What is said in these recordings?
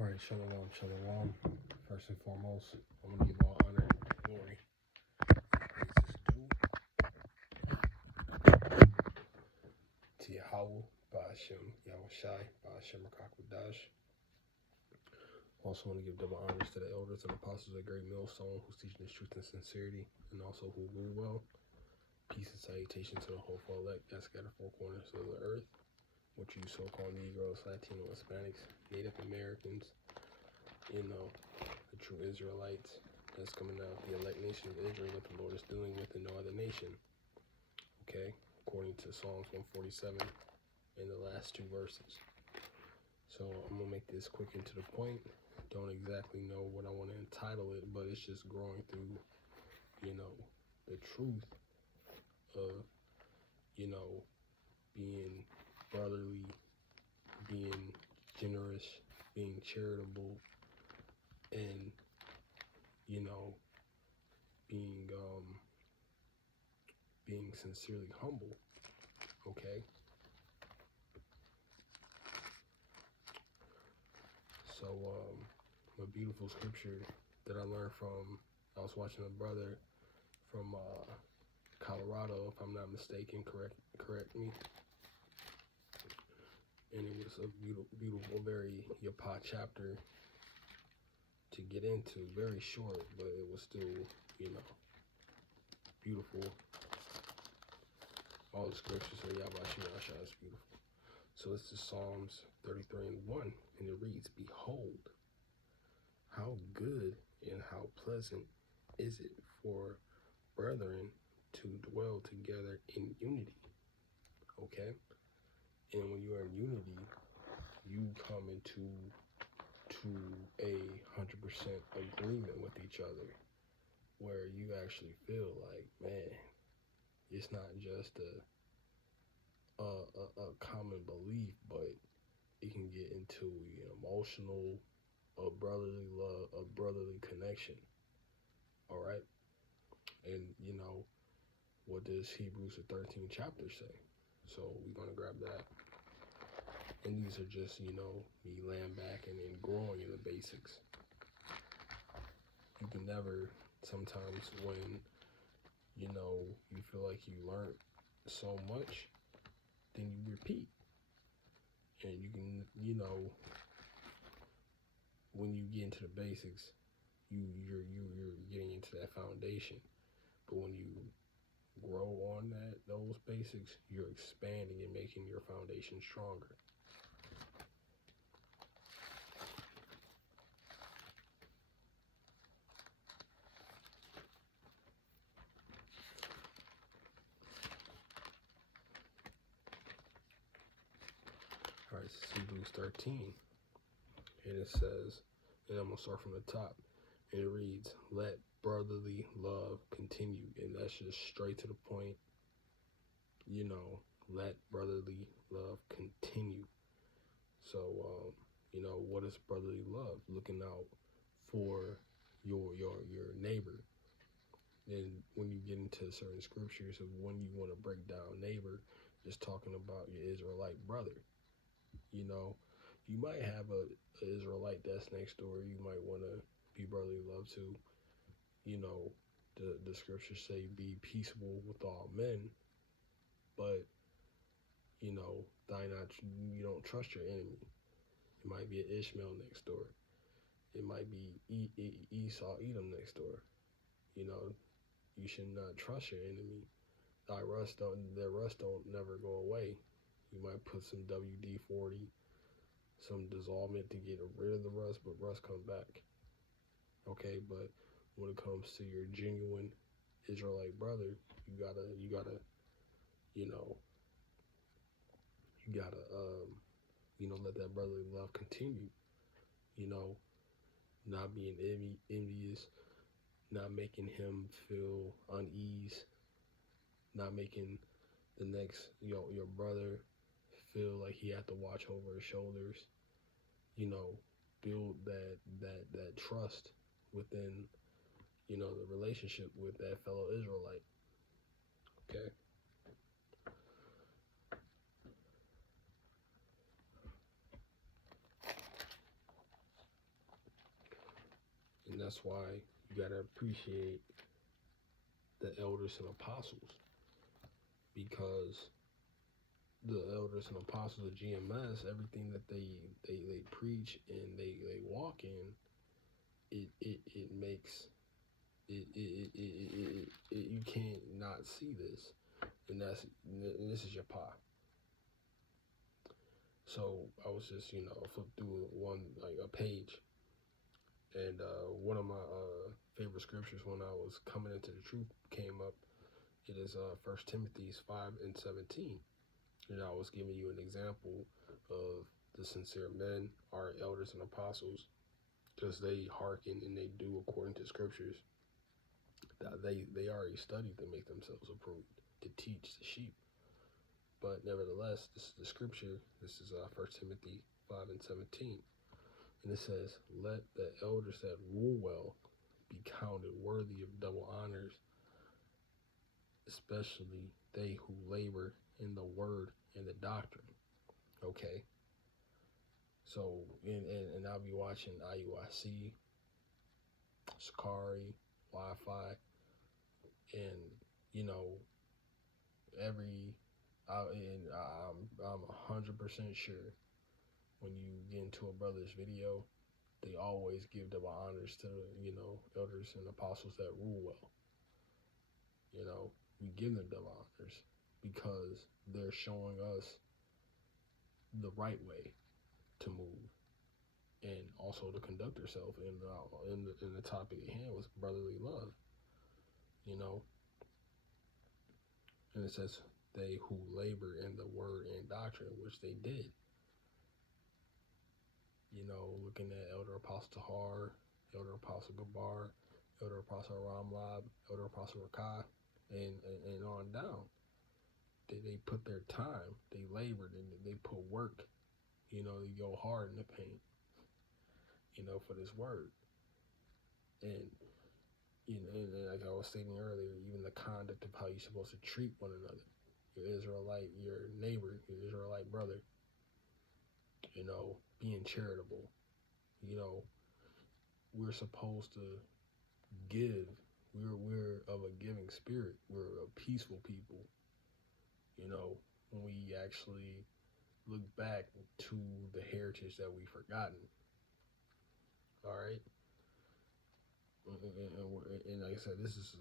All right, shalom, shalom. First and foremost, I'm going to give all honor and glory. Praises due to Yahweh, Ba'ashem, Yahushai, Ba'ashem, Rakakwadash. Also want to give double honors to the elders and apostles of Great Millstone who's teaching this truth and sincerity, and also who rule well. Peace and salutation to the whole elect that scattered four corners of the earth, which you so-called Negroes, Latino, Hispanics, Native Americans, the true Israelites that's coming out, the elect nation of Israel, what the Lord is doing with no other nation. Okay, according to Psalms 147 in the last two verses. So I'm gonna make this quick and to the point. Don't exactly know what I want to entitle it, but it's just growing through, the truth of, being brotherly, being generous, being charitable, and being sincerely humble. Okay. So a beautiful scripture that I learned from, I was watching a brother from Colorado, if I'm not mistaken, correct me. And it was a beautiful, very Yapa chapter to get into. Very short, but it was still, beautiful. All the scriptures say Yahweh is beautiful. So this is Psalms 33:1, and it reads, "Behold, how good and how pleasant is it for brethren to dwell together in unity." Okay? And when you are in unity, you come into 100% agreement with each other, where you actually feel like, man, it's not just a common belief, but it can get into emotional, a brotherly love, a brotherly connection. All right? And what does Hebrews the 13th chapter say? So we're going to grab that. And these are just, me laying back and then growing in the basics. You can never, sometimes when, you feel like you learned so much, then you repeat. And you can, when you get into the basics, you're getting into that foundation. But when you grow on those basics, you're expanding and making your foundation stronger. All right, this is Hebrews 13, and it says, and I'm gonna start from the top, and it reads, "Let brotherly love continue," and that's just straight to the point. Let brotherly love continue. So, what is brotherly love? Looking out for your neighbor. And when you get into certain scriptures of when you want to break down neighbor, just talking about your Israelite brother. You might have a Israelite that's next door. You might want to be brotherly love to. The scriptures say be peaceable with all men, but you don't trust your enemy. It might be an Ishmael next door. It might be Esau, Edom next door. You should not trust your enemy. Their rust don't never go away. You might put some WD-40, some dissolvent to get rid of the rust, but rust come back. Okay, but when it comes to your genuine Israelite brother, you gotta let that brotherly love continue. Not being envious, not making him feel unease, not making the next your brother feel like he had to watch over his shoulders. Build that trust within the relationship with that fellow Israelite. Okay. that's why you gotta appreciate the elders and apostles, because the elders and apostles of GMS, everything that they preach and they walk in, it makes you can't not see this, and this is your pie. So I was just flip through a page, and one of my favorite scriptures when I was coming into the truth came up. It is 1 Timothy 5:17. And I was giving you an example of the sincere men, our elders and apostles, because they hearken and they do according to scriptures that they already studied to make themselves approved to teach the sheep. But nevertheless, this is the scripture. This is 1 Timothy 5:17. And it says, let the elders that rule well be counted worthy of double honors, especially they who labor in the word and the doctrine. Okay. So, and I'll be watching IUIC, Sakari, Wi-Fi, and I'm 100% sure when you get into a brother's video, they always give double honors to elders and apostles that rule well. We give them double honors because they're showing us the right way to move, and also to conduct yourself in the topic at hand was brotherly love, and it says they who labor in the word and doctrine, which they did. Looking at Elder Apostle Tahar, Elder Apostle Gabar, Elder Apostle Ramlab, Elder Apostle Rakai, and on down. They put their time, they labored, and they put work. They go hard in the paint, for this word. And, and like I was stating earlier, even the conduct of how you're supposed to treat one another. Your Israelite, your neighbor, your Israelite brother. Being charitable. We're supposed to give. We're of a giving spirit. We're a peaceful people. When we actually look back to the heritage that we've forgotten. All right. And like I said, this is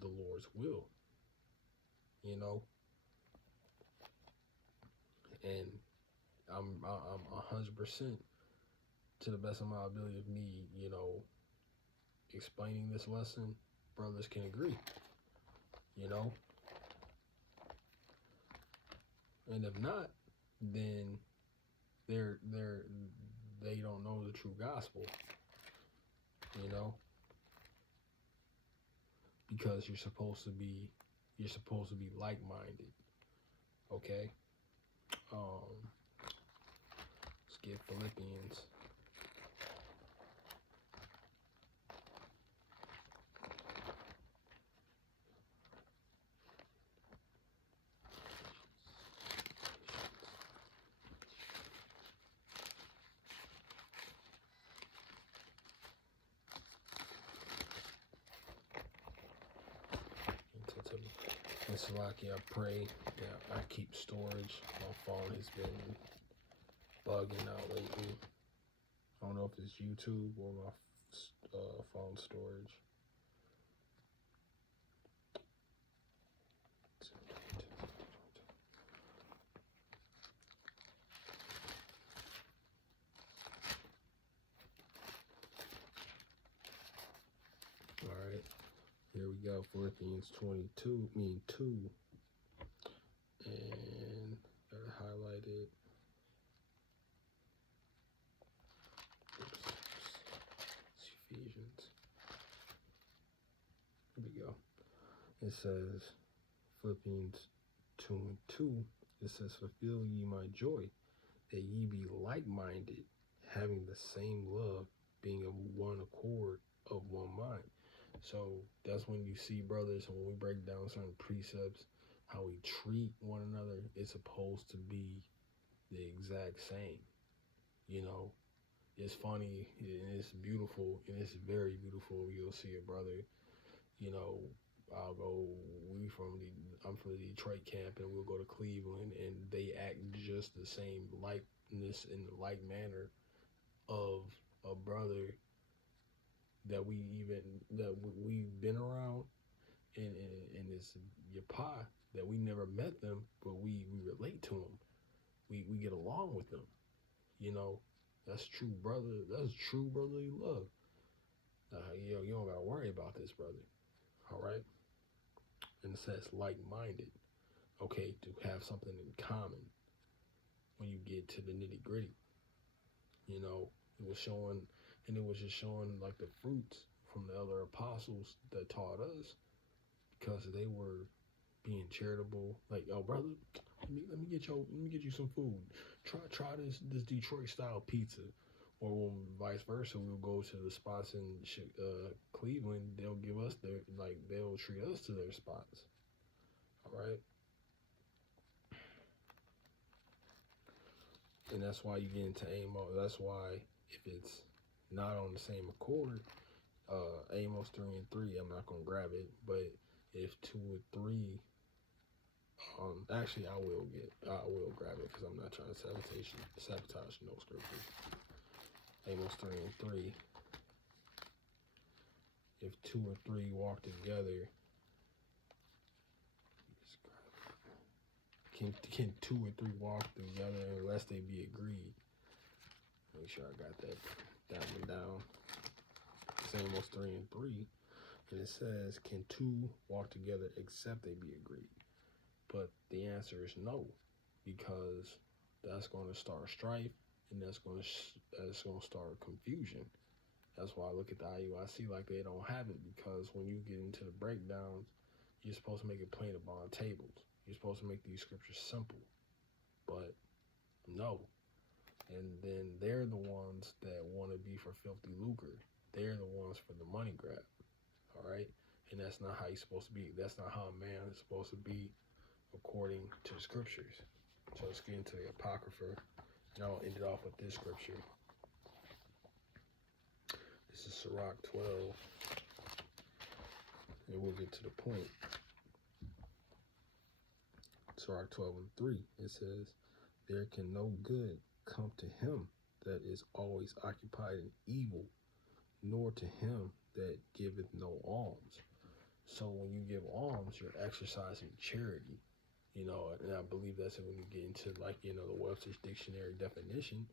the Lord's will. And I'm 100% to the best of my ability of me, explaining this lesson, brothers can agree, and if not, then they don't know the true gospel, because you're supposed to be like-minded. Okay. Let's get Philippians. Mr. Lucky, I pray that I keep storage. My phone has been bugging out lately. I don't know if it's YouTube or my phone storage. All right, here we go. Philippians 2, and gotta highlight it. It's Ephesians. Here we go. It says, Philippians 2:2. It says, fulfill ye my joy, that ye be like-minded, having the same love, being of one accord, of one mind. So that's when you see, brothers, and when we break down certain precepts, how we treat one another is supposed to be the exact same. it's funny and it's beautiful and it's very beautiful. You'll see a brother, you know, I'm from the Detroit camp and we'll go to Cleveland and they act just the same likeness in the like manner of a brother we've been around and it's your pa that we never met them, but we relate to them. We get along with them. You know, that's true brother. That's true brotherly love. You don't gotta worry about this, brother. All right. And it says like-minded. Okay, to have something in common when you get to the nitty gritty. You know, it was showing, and it was just showing like the fruits from the other apostles that taught us because they were being charitable. Like, yo, brother, let me get you some food. Try this Detroit style pizza. Or when vice versa, we'll go to the spots in Cleveland. They'll give us they'll treat us to their spots. All right. And that's why you get into Amos. That's why if it's not on the same accord, Amos 3 and 3, I'm not gonna grab it. But if 2 or 3, actually I will grab it because I'm not trying to sabotage no scriptures. Amos 3 and 3. If 2 or 3 walk together, can 2 or 3 walk together unless they be agreed? Make sure I got that one down. It's Amos 3 and 3, and it says, "Can 2 walk together except they be agreed?" But the answer is no, because that's going to start strife, and that's going to start confusion. That's why I look at the IUIC like they don't have it, because when you get into the breakdowns, you're supposed to make it plain upon tables. You're supposed to make these scriptures simple, but no. And then they're the ones that want to be for filthy lucre. They're the ones for the money grab, all right? And that's not how you're supposed to be. That's not how a man is supposed to be according to the scriptures. So let's get into the Apocrypha, and I'll end it off with this scripture. This is Sirach 12, and we'll get to the point. Sirach 12 and 3, it says, "There can no good come to him that is always occupied in evil, nor to him that giveth no alms." So when you give alms, you're exercising charity, you know, and I believe that's when you get into the Webster's Dictionary definition.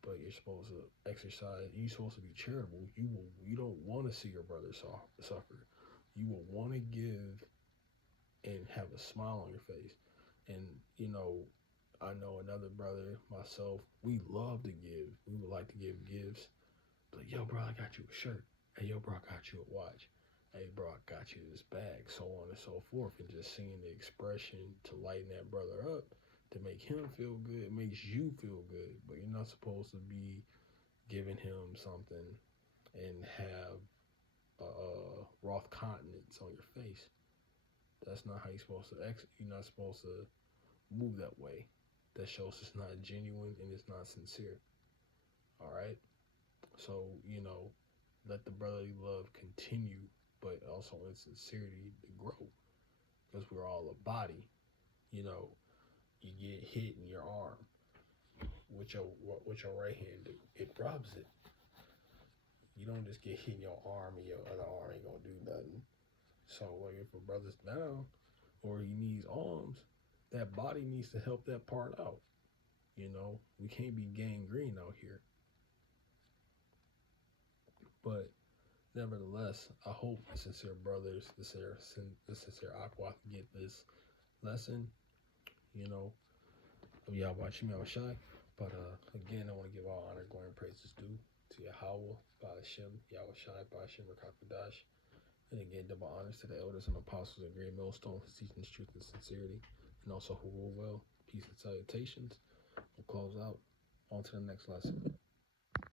But you're supposed to exercise. You're supposed to be charitable. You don't want to see your brother suffer. You will want to give and have a smile on your face. And I know another brother, myself, we love to give. We would like to give gifts. Like, yo, bro, I got you a shirt. Hey, yo, bro, I got you a watch. Hey, bro, I got you this bag, so on and so forth. And just seeing the expression to lighten that brother up, to make him feel good, it makes you feel good. But you're not supposed to be giving him something and have Roth continence on your face. That's not how you're supposed to You're not supposed to move that way. That shows it's not genuine and it's not sincere. All right? So, let the brotherly love continue, but also in sincerity to grow. Because we're all a body. You get hit in your arm. What your right hand do? It rubs it. You don't just get hit in your arm and your other arm ain't gonna do nothing. So if a brother's down or he needs arms, that body needs to help that part out. We can't be gangrene out here. But nevertheless, I hope the sincere brothers, the sincere Aqua get this lesson, of Yahweh Shemel Shai. But again, I want to give all honor, glory, and praises due to Yahweh, Ba'ashem, Yahweh Shai, Ba'ashem, Rakakadash. And again, double honors to the elders and apostles of Great Millstone for teaching this truth and sincerity, and also who rule well. Peace and salutations. We'll close out. On to the next lesson.